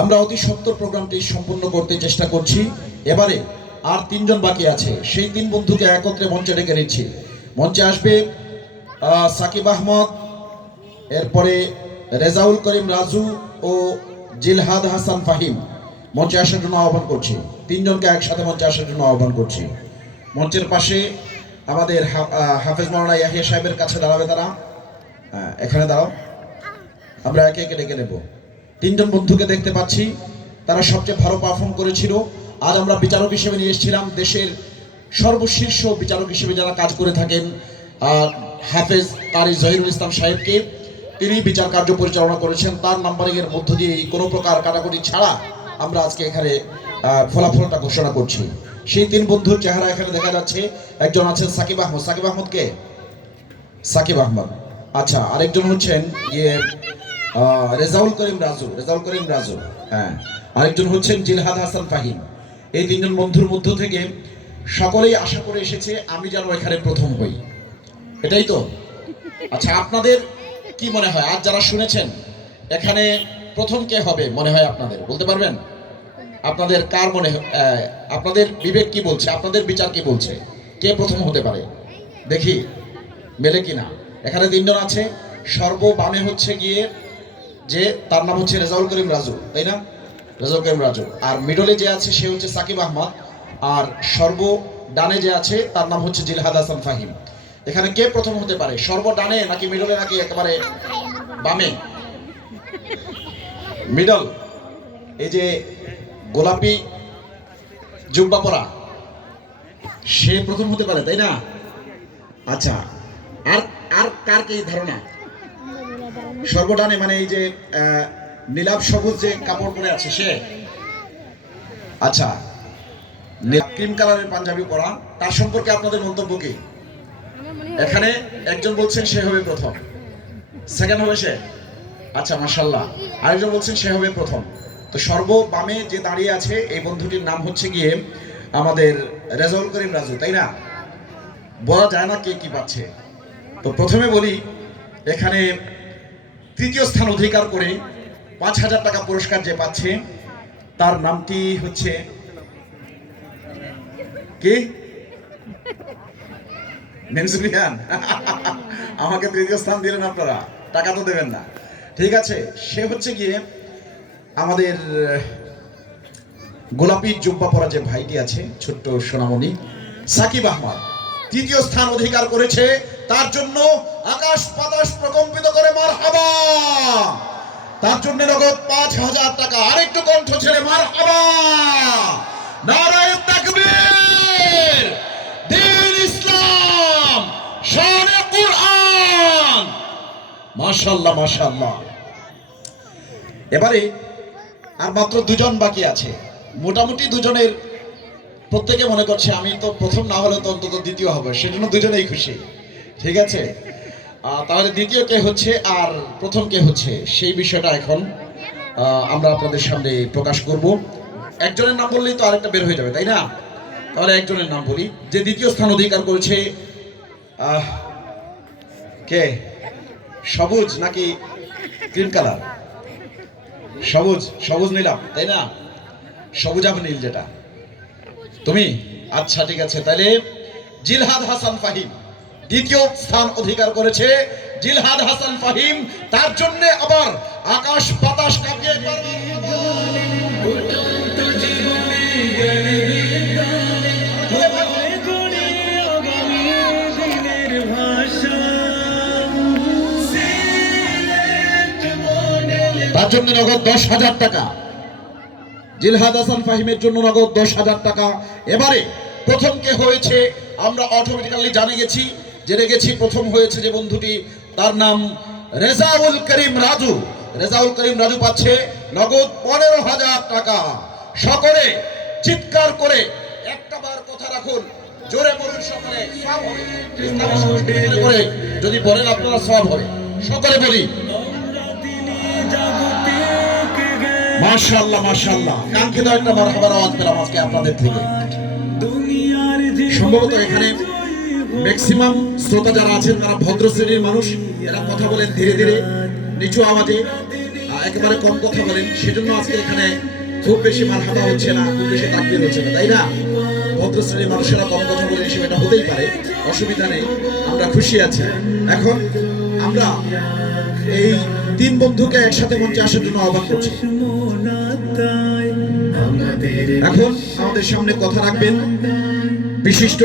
আমরা অতি সত্বর প্রোগ্রামটি সম্পূর্ণ করতে চেষ্টা করছি। এবারে আর তিনজন বাকি আছে, সেই তিন বন্ধুকে একত্রে মঞ্চে ডেকে নিচ্ছি। মঞ্চে আসবে সাকিব আহমদ, এরপরে রেজাউল করিম রাজু ও জিলহাদ হাসান ফাহিম। মঞ্চে আসার জন্য আহ্বান করছি। তিনজনকে একসাথে মঞ্চে আসার জন্য আহ্বান করছি। মঞ্চের পাশে আমাদের হাফেজ মাওলানা ইয়াহিয়া সাহেবের কাছে দাঁড়াবে তারা। এখানে দাঁড়াও, আমরা একে একে ডেকে নেব। তিনজন বন্ধুকে দেখতে পাচ্ছি, তারা সবচেয়ে ভালো পারফর্ম করেছিল। আজ আমরা বিচারক হিসেবে নিয়ে এসেছিলাম দেশের সর্বশীর্ষ বিচারক হিসেবে যারা কাজ করে থাকেন হাফেজ কারি জহিরুল ইসলাম সাহেবকে। তিনি বিচার কার্য পরিচালনা করেছেন। তার নাম্বারিংয়ের মধ্য দিয়ে কোনো প্রকার কাটাকুটি ছাড়া আমরা আজকে এখানে ফলাফলটা ঘোষণা করছি। সেই তিন বন্ধুর চেহারা এখানে দেখা যাচ্ছে। একজন আছেন সাকিব আহমদ। সাকিব আহমদ কে? সাকিব আহমদ। আচ্ছা, আরেকজন হচ্ছেন রেজাউল করিম রাজু। রেজাউল করিম রাজু, হ্যাঁ। আরেকজন হচ্ছেন জিলহাদ হাসান ফাহিম। এই তিনজন বন্ধুর মধ্য থেকে সকলেই আশা করে এসেছে আমি যেন এখানে প্রথম হই, এটাই তো? আচ্ছা, আপনাদের কি মনে হয় আজ যারা শুনেছেন এখানে প্রথম কে হবে মনে হয় আপনাদের? বলতে পারবেন? আপনাদের কার মনে আপনাদের বিবেক কি বলছে, আপনাদের বিচার কি বলছে, কে প্রথম হতে পারে? দেখি মেলে কিনা। এখানে তিনজন আছে। সর্ববামে হচ্ছে গিয়ে যে তার নাম হচ্ছে রেজাউল করিম রাজু, তাই না? রেজাউল করিম রাজু। আর মিডলে যে আছে সে হচ্ছে সাকিব আহমদ। আর সর্বডানে যে আছে তার নাম হচ্ছে জিলহাদ হাসান ফাহিম। এখানে কে প্রথম হতে পারে? সর্বডানে নাকি মিডলে নাকি একেবারে বামে? মিডল। এই যে গোলাপি জুব্বা পরা, সে প্রথম হতে পারে, তাই না? আচ্ছা, আর আর কার কি ধারণা? সর্বডানে মানে এই যে নীলাভ সবুজ যে কাপড় পরে আছে সে? আচ্ছা, ক্রিম কালারের পাঞ্জাবি পরা, তার সম্পর্কে আপনাদের মন্তব্য কি? এখানে একজন বলছেন সে হবে প্রথম, সেকেন্ড হবে সে। আচ্ছা, মাশাআল্লাহ। আরেকজন বলছেন সে হবে প্রথম। তো সর্ববামে যে দাঁড়িয়ে আছে এই বন্ধুটির নাম হচ্ছে গিয়ে আমাদের রেজাউল করিম রাজু, তাই না? বলা যায় না কে কি পাচ্ছে। তো প্রথমে বলি, এখানে তৃতীয় স্থান অধিকার করে ৫,০০০ টাকা পুরস্কার যে পাচ্ছে তার নামটি হচ্ছে কি? মেনসুলিয়ান। আমাকে তৃতীয় স্থান দিলেন আপনারা, টাকা তো দেবেন না। ঠিক আছে, সে হচ্ছে গিয়ে আমাদের গোলাপি জুব্বা পরা যে ভাইটি আছে, ছোট্ট সোনামণি, সাকিব আহমদ তৃতীয় স্থান অধিকার করেছে। তার জন্য আকাশ বাতাস প্রকম্পিত করে মারহাবা। তার জন্য নগদ ৫,০০০ টাকা। আরেকটু কণ্ঠ ছেড়ে মারহাবা, নারায়ে তাকবীর, দ্বীন ইসলাম, শানে কুরআন। মাশাআল্লাহ, মাশাআল্লাহ। এবারে আর মাত্র দুজন বাকি আছে। মোটামুটি দুজনের প্রত্যেকে মনে করছে আমি তো প্রথম না হলে তো অন্তত দ্বিতীয় হবে, সেজন্য দুজনেই খুশি। ঠিক আছে, তাহলে দ্বিতীয় কে হচ্ছে আর প্রথম কে হচ্ছে সেই বিষয়টা এখন আমরা আপনাদের সামনে প্রকাশ করব। একজনের নাম বললেই তো আরেকটা বের হয়ে যাবে, তাই না? তাহলে একজনের নাম বলি যে দ্বিতীয় স্থান অধিকার করেছে। কে? সবুজ নাকি ক্রিম কালার? সবুজ, সবুজ নীলাম, তাই না? সবুজ আব নীল যেটা তুমি। আচ্ছা, ঠিক আছে, তাহলে জিলহাদ হাসান ফাহিম দ্বিতীয় স্থান অধিকার করেছে। জিলহাদ হাসান ফাহিম, তার জন্য আবার আকাশ বাতাস কাঁপিয়ে তার জন্য নগদ ১০,০০০ টাকা। জিলহাদ হাসান ফাহিমের জন্য নগদ ১০,০০০ টাকা। এবারে প্রথম কে হয়েছে আমরা অটোমেটিক্যালি জেনে গেছি। প্রথম হয়েছে যে বন্ধুটি, তার নাম রেজাউল করিম রাজু। রেজাউল করিম রাজু পাচ্ছে নগদ ১৫,০০০ টাকা। সকলে চিৎকার করে একটা বার কথা রাখুন, জোরে বলুন সকলে, সব হবে। করে যদি বলেন আপনারা সব হবে, সকলে বলি মাশাআল্লাহ, মাশাআল্লাহ। কাঙ্ক্ষিত একটা মারহাবার আওয়াজ পেলাম আজকে আপনাদের থেকে। সম্ভবত এখানে ম্যাক্সিমাম শ্রোতা যারা আছেন তারা ভদ্র শ্রেণীর মানুষ। এরা কথা বলেন ধীরে ধীরে, নিচু আওয়াজে। একেবারে কম কথা বলেন, সেজন্য আজকে এখানে খুব বেশি মারহাবা হচ্ছে না, খুব বেশি তাকবীর হচ্ছে না, তাই না? ভদ্র শ্রেণীর মানুষেরা কম কথা বলে হিসেবে এটা হতেই পারে, অসুবিধা নেই, আমরা খুশি আছি। এখন আমরা এই তিন বন্ধুকে একসাথে মঞ্চে আসার জন্য আহ্বান করছি। এখন আমাদের সামনে কথা রাখবেন বিশিষ্ট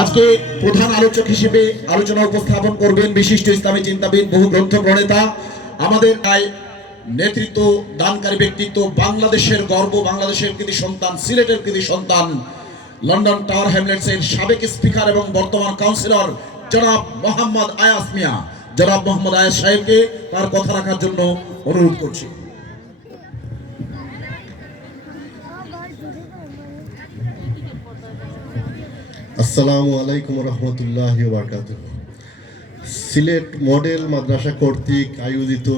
আজকে প্রধান আলোচক হিসেবে আলোচনা উপস্থাপন করবেন বিশিষ্ট ইসলামী চিন্তাবিদ, বহু গ্রন্থ প্রণেতা, আমাদের নেতৃত্ব দানকারী ব্যক্তিত্ব, বাংলাদেশের গর্ব, বাংলাদেশের কৃতি সন্তান, সিলেটের কৃতি সন্তান, লন্ডন টাওয়ার হ্যামলেটসের সাবেক স্পিকার এবং বর্তমান কাউন্সিলর জনাব মোহাম্মদ আয়াস মিয়া। জনাব মোহাম্মদ আয়াস সাহেবকে তার কথা রাখার জন্য অনুরোধ করছি। আসসালামু আলাইকুম রহমতুল্লাহি ওয়া বারাকাতুহু। সিলেট মডেল মাদ্রাসা কর্তৃক আয়োজিত